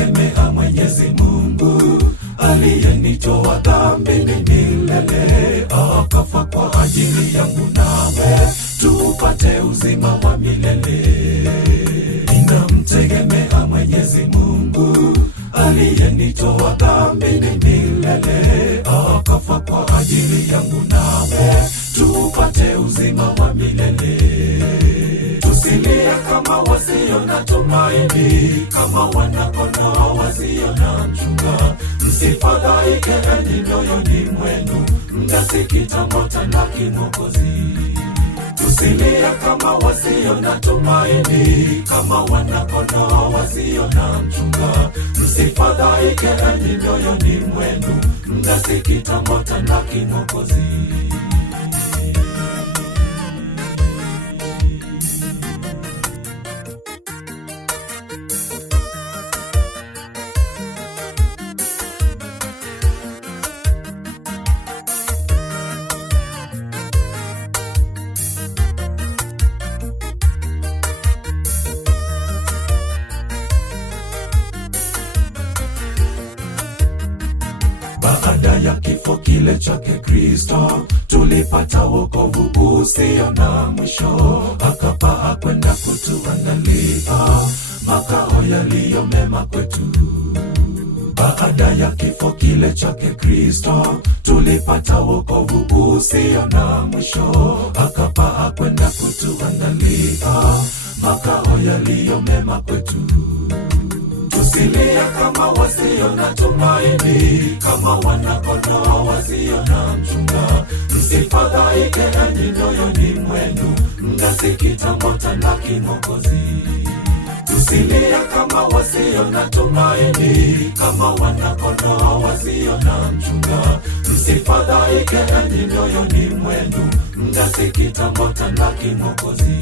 Ninamtegemea Mwenyezi Mungu aliyenitoa dhambini milele, akafa kwa ajili yangu nawe tupate uzima wa milele. Ninamtegemea Mwenyezi Mungu aliyenitoa dhambini milele, akafa kwa ajili yangu nawe tupate uzima wa milele. Tusilie kama wasio na tumaini, kama wana-kondoo wasio na mchunga. Msifadhaike enyi mioyoni mwenu, mnasikita mwatalaki Mwokozi. Tusilie kama wasio na tumaini, kama wana-kondoo wasio na mchunga. Msifadhaike enyi mioyoni mwenu, mnasikita mwatalaki Mwokozi. Baada ya kifo kile chake Kristo, tulipata wokovu usio na mwisho. Akapaa kwenda kutuandalia makao yaliyo mema kwetu. Baada ya kifo kile chake Kristo, tulipata wokovu usio na mwisho. Akapaa kwenda kutuandalia makao yaliyo mema kwetu. Tusilie kama wasio na tumaini, kama wana-kondoo wasio na mchunga. Msifadhaike enyi mioyoni mwenu, mnasikita mwatalaki Mwokozi. Tusilie kama wasio na tumaini, kama wana-kondoo wasio na mchunga. Msifadhaike enyi mioyoni mwenu, mnasikita mwatalaki Mwokozi.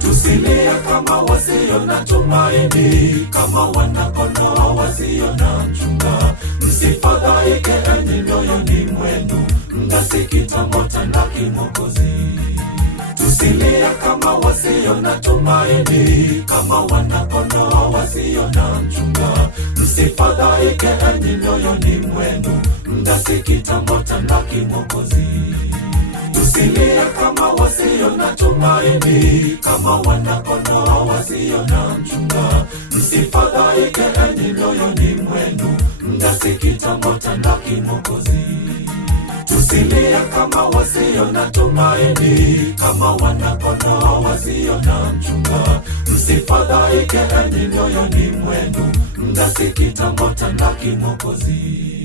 Tusilie kama wasio na tumaini, kama wana-kondoo wasio na mchunga. Msifadhaike enyi mioyoni mwenu, mnasikita mwatalaki Mwokozi. Tusilie kama wasio na tumaini, kama wana-kondoo wasio na mchunga. Msifadhaike enyi mioyoni mwenu, mnasikita mwatalaki Mwokozi. Tusilie kama wasio na tumaini, kama wana-kondoo wasio na mchunga. Msifadhaike enyi mioyoni mwenu, mnasikita mwatalaki Mwokozi. Tusilie kama wasio na tumaini, kama wana-kondoo wasio na mchunga. Msifadhaike enyi mioyoni mwenu, mnasikita mwatalaki Mwokozi.